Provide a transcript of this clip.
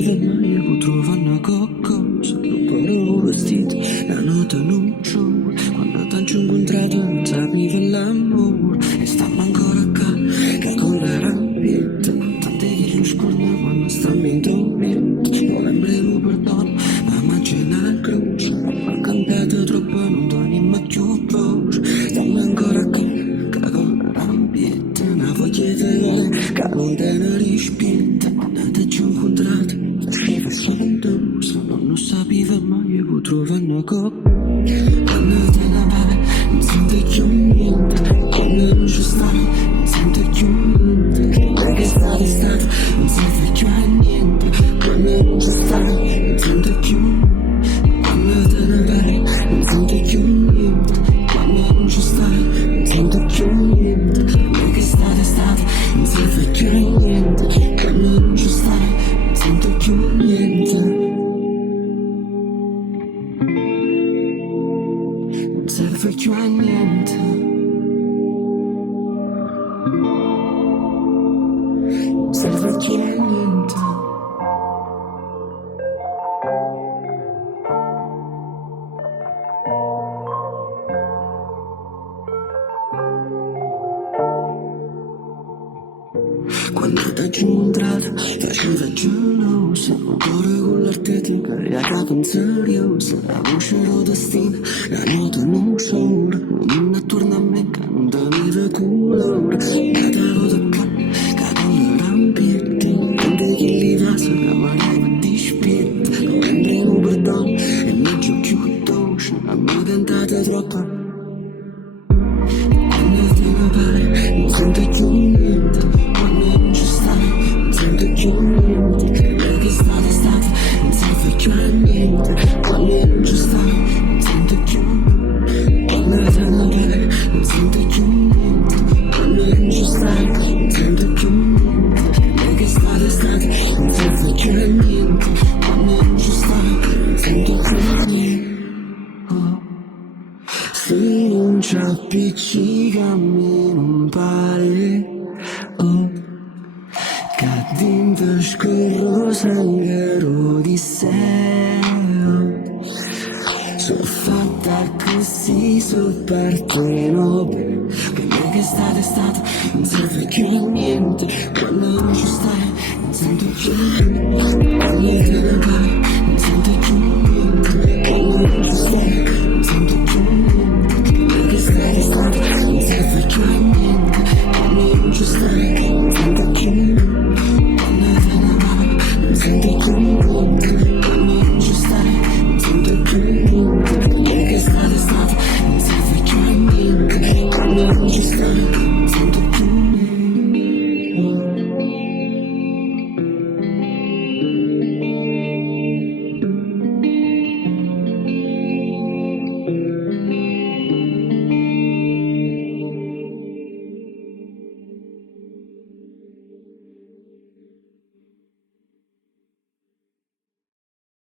sapeva mai io trovare qualcosa, non parlo vestito, la nota non c'ho, quando t'ho incontrato non sapeva l'amore, e stiamo ancora qua, che con la rabbia, tante che lo scorda quando stiamo in tormento, non lembremo perdono, ma c'è una croce, ho cantato troppo, non torni mai più voce, stiamo ancora qua, che con la rabbia, una voglia di vedere, che non te ne rispinta, nata ci ho incontrato, faceva sonnosa, non sapeva mai io trovare qualcosa, quando te ne vai, non sento più niente, quando non ci stai, non sento più niente, perché stato, non serve più a niente, quando non ci stai, non sento più, quando te ne vai, non sento più niente, quando non ci stai, non sento più niente, perché stato, non serve più a niente, quando non ci stai, non sento più niente. Non serve più a niente. Non serve più a niente. Quando t'ho incontrato faceva gelosa, un cuore con l'arteto caricato in seriosa, la voce del destino, la nota non c'ora, non attorno a me che non dà colore, che t'avevo toccato, che con le rampiette, quando chi li va se la marea di spietta, non andremo perdono, e mezzo più dolce, a me cantate troppo. Quando te ne vai, non sento più niente, quando non ci stai, non sento più niente, perché stato, non serve più a niente, quando non ci stai, non sento più, quando te ne vai, non sento più niente, quando non ci stai, non sento più niente, perché stato, non serve più a niente, quando non ci stai, non sento più niente. Se non ci appiccica a me non pare, oh, che dentro scorro sangue di sé, sono fatta così, so parte no, per me che stato, non serve più a niente, quando non ci stai, non sento più, quando te ne vai,